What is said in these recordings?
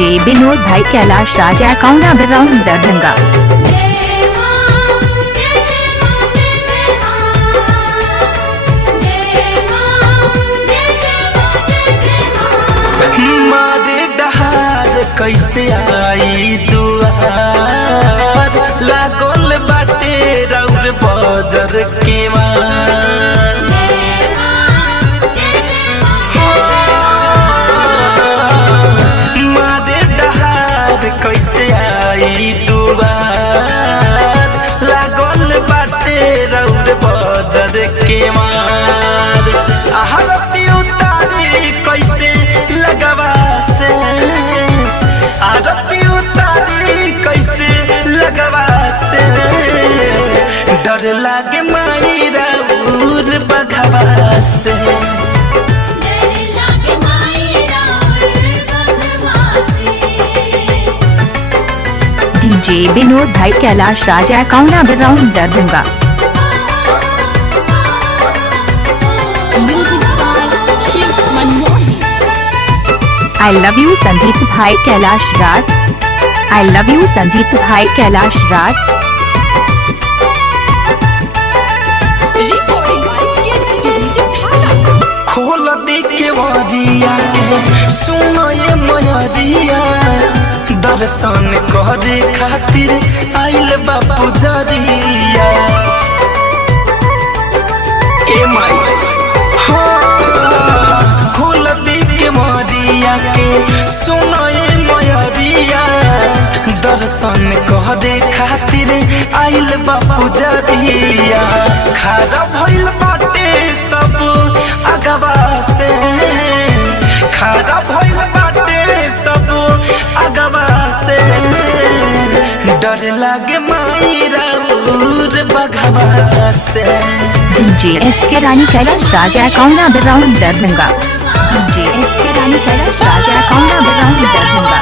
DJ Vinod भाई Kailash Raj account ground Darbhanga. मारे डहार कैसे आई दुआर लागल बाटे रउर बजर के मारे डहार कैसे आई दुआर लागल बाटे रउर बजर के आरती उतारी कैसे लगवा से आरती उतारी कैसे लगवा से डर लागे माई राउर बघवा से डीजे विनोद भाई Kailash Raj account ground Darbhanga. I love you Sandeep भाई कैलाश राज। I love you संदीप भाई कैलाश राज। खोल दे के वाजिया सुनो ये मयरिया दर्शन करे खातिर आइल बापू जरिया ए माई खोल दे के मरिया के सुनो ये मयरिया दर्शन करे खातिर आइल बापू जरिया खारा भइल बाटे सब अगवा से खारा भइल बाटे सब अगवा से डर लागे माई राउर बघवा से DJ S K Rani Kailash Raj account ground Darbhanga. DJ S K Rani Kailash Raj account ground Darbhanga.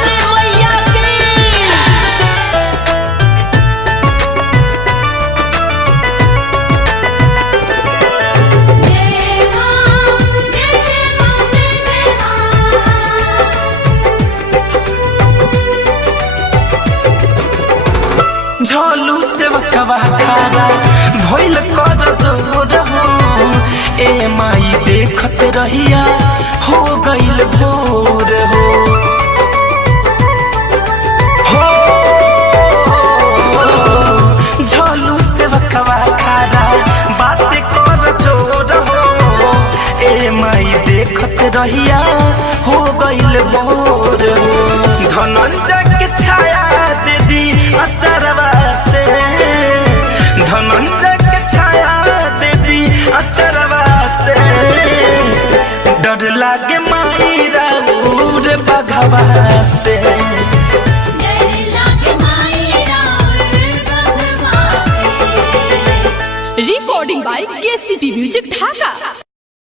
झोलू से बकवा खारा भइल कर जोर हो ए माई देखत रहिया हो गइल भोर हो झोलू से बकवा खारा बात कर जोर हो ए माई देखत रहिया हो गइल भोर हो धनंजय के छाया दे दी अचरवा से धनंजय के छाया दे दी अचरवा से डर लागे माई राउर बघवा से recording by KCP music Dhaka.